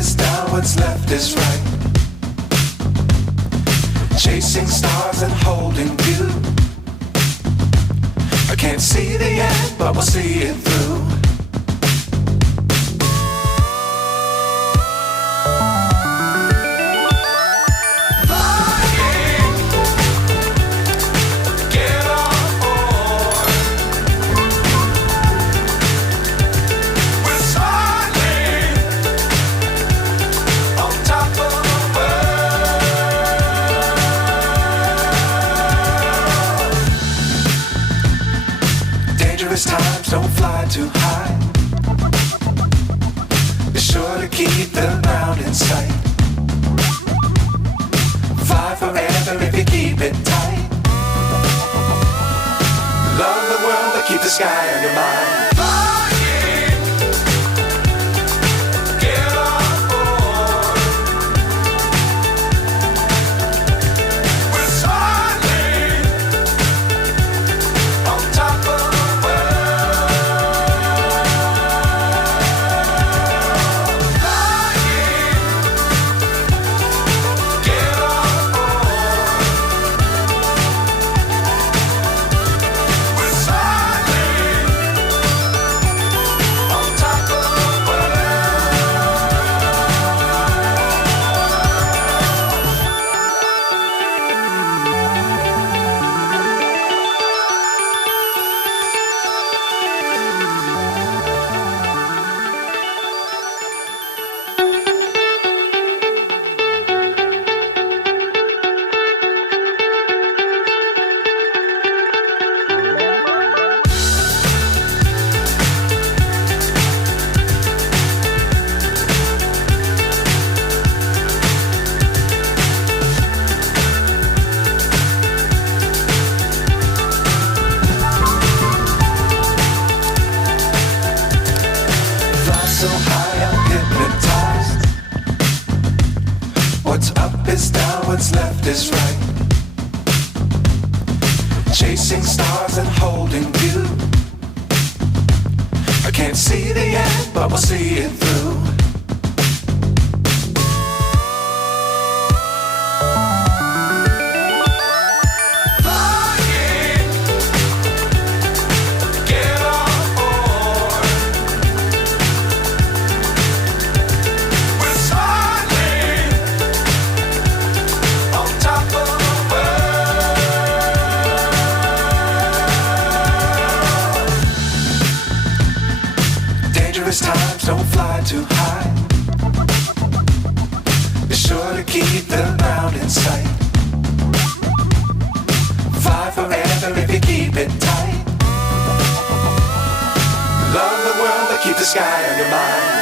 is down, what's left is right. Chasing stars and holding you. I can't see the end, but we'll see it through. Times don't fly too high. Be sure to keep the ground in sight. Fly forever if you keep it tight. Love the world but keep the sky on your mind. So high I'm hypnotized. What's up is down, what's left is right. Chasing stars and holding you. I can't see the end, but we'll see it through. Times don't fly too high. Be sure to keep the ground in sight. Fly forever if you keep it tight. Love the world but keep the sky on your mind.